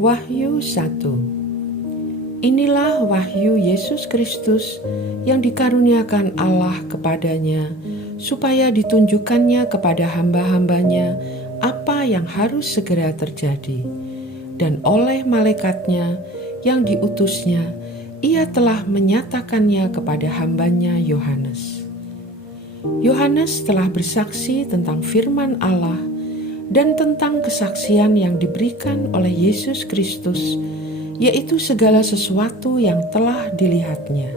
Wahyu 1. Inilah wahyu Yesus Kristus yang dikaruniakan Allah kepadanya, supaya ditunjukkannya kepada hamba-hambanya apa yang harus segera terjadi. Dan oleh malaikatnya yang diutusnya, ia telah menyatakannya kepada hambanya Yohanes. Yohanes telah bersaksi tentang firman Allah dan tentang kesaksian yang diberikan oleh Yesus Kristus, yaitu segala sesuatu yang telah dilihatnya.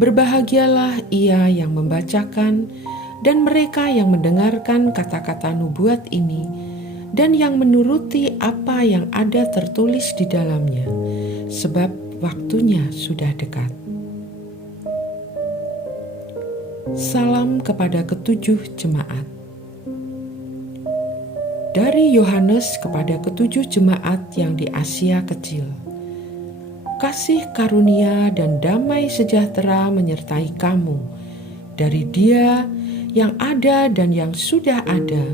Berbahagialah ia yang membacakan dan mereka yang mendengarkan kata-kata nubuat ini dan yang menuruti apa yang ada tertulis di dalamnya, sebab waktunya sudah dekat. Salam kepada ketujuh jemaat. Dari Yohanes kepada ketujuh jemaat yang di Asia Kecil. Kasih karunia dan damai sejahtera menyertai kamu dari Dia yang ada dan yang sudah ada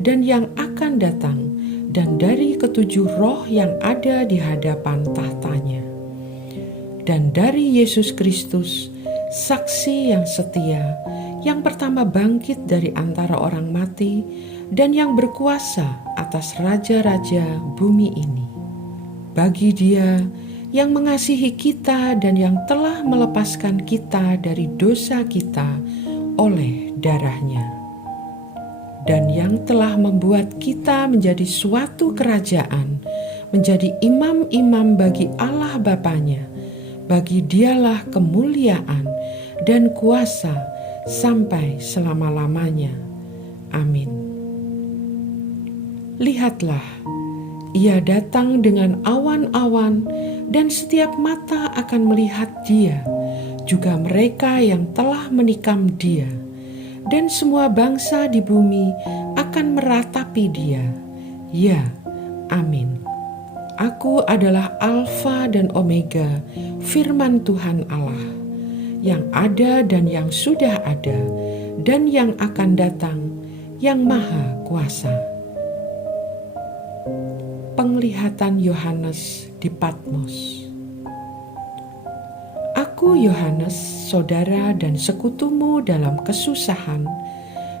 dan yang akan datang, dan dari ketujuh roh yang ada di hadapan tahtanya, dan dari Yesus Kristus, saksi yang setia, yang pertama bangkit dari antara orang mati dan yang berkuasa atas raja-raja bumi ini. Bagi Dia yang mengasihi kita dan yang telah melepaskan kita dari dosa kita oleh darah-Nya, dan yang telah membuat kita menjadi suatu kerajaan, menjadi imam-imam bagi Allah Bapa-Nya. Bagi Dialah kemuliaan dan kuasa sampai selama-lamanya. Amin. Lihatlah, Ia datang dengan awan-awan, dan setiap mata akan melihat Dia, juga mereka yang telah menikam Dia, dan semua bangsa di bumi akan meratapi Dia. Ya, amin. Aku adalah Alfa dan Omega, firman Tuhan Allah, yang ada dan yang sudah ada, dan yang akan datang, yang Maha Kuasa. Penglihatan Yohanes di Patmos. Aku Yohanes, saudara dan sekutumu dalam kesusahan,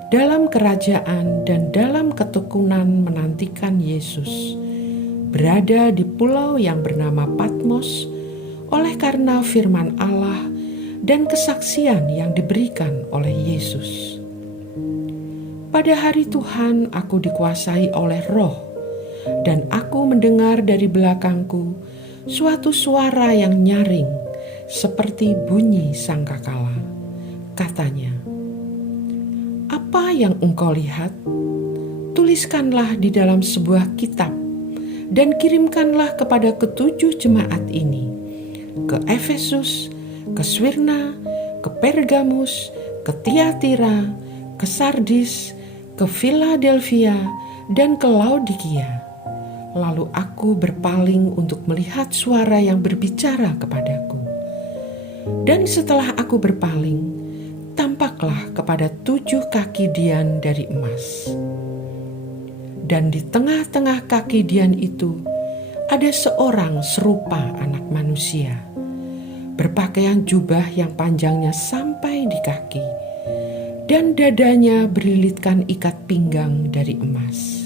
dalam kerajaan dan dalam ketekunan menantikan Yesus, berada di pulau yang bernama Patmos oleh karena firman Allah dan kesaksian yang diberikan oleh Yesus. Pada hari Tuhan aku dikuasai oleh Roh, dan aku mendengar dari belakangku suatu suara yang nyaring seperti bunyi sangkakala. Katanya, "Apa yang engkau lihat? Tuliskanlah di dalam sebuah kitab dan kirimkanlah kepada ketujuh jemaat ini, ke Efesus, ke Smyrna, ke Pergamus, ke Tiatira, ke Sardis, ke Philadelphia, dan ke Laodikia." Lalu aku berpaling untuk melihat suara yang berbicara kepadaku. Dan setelah aku berpaling, tampaklah kepada 7 kaki dian dari emas. Dan di tengah-tengah kaki dian itu ada seorang serupa anak manusia, berpakaian jubah yang panjangnya sampai di kaki, dan dadanya berlilitkan ikat pinggang dari emas.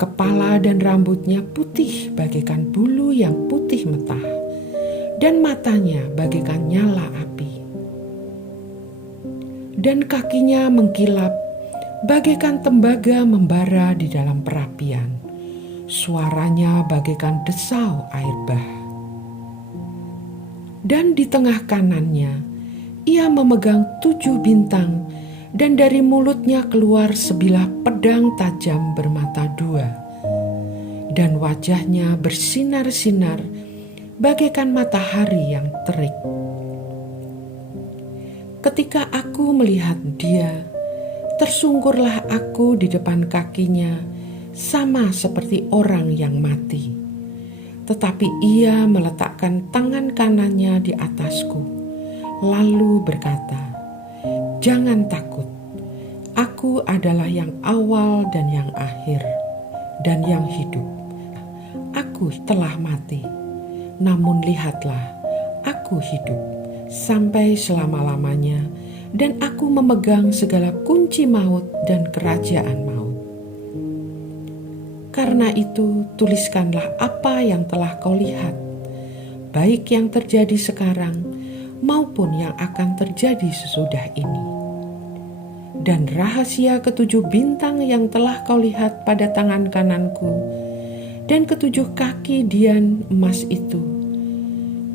Kepala dan rambutnya putih bagaikan bulu yang putih metah, dan matanya bagaikan nyala api. Dan kakinya mengkilap bagaikan tembaga membara di dalam perapian. Suaranya bagaikan desau air bah. Dan di tengah kanannya ia memegang 7 bintang, dan dari mulutnya keluar sebilah pedang tajam bermata 2, dan wajahnya bersinar-sinar bagaikan matahari yang terik. Ketika aku melihat Dia, tersungkurlah aku di depan kakinya, sama seperti orang yang mati. Tetapi Ia meletakkan tangan kanannya di atasku, lalu berkata, "Jangan takut, aku adalah yang awal dan yang akhir, dan yang hidup. aku telah mati, namun lihatlah, aku hidup sampai selama-lamanya, dan aku memegang segala kunci maut dan kerajaan maut. Karena itu, tuliskanlah apa yang telah kau lihat, baik yang terjadi sekarang maupun yang akan terjadi sesudah ini. Dan rahasia ketujuh bintang yang telah kau lihat pada tangan kananku, dan ketujuh kaki dian emas itu.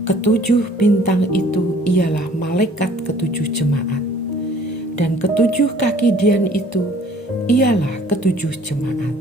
Ketujuh bintang itu ialah malaikat ketujuh jemaat, dan ketujuh kaki dian itu ialah ketujuh jemaat.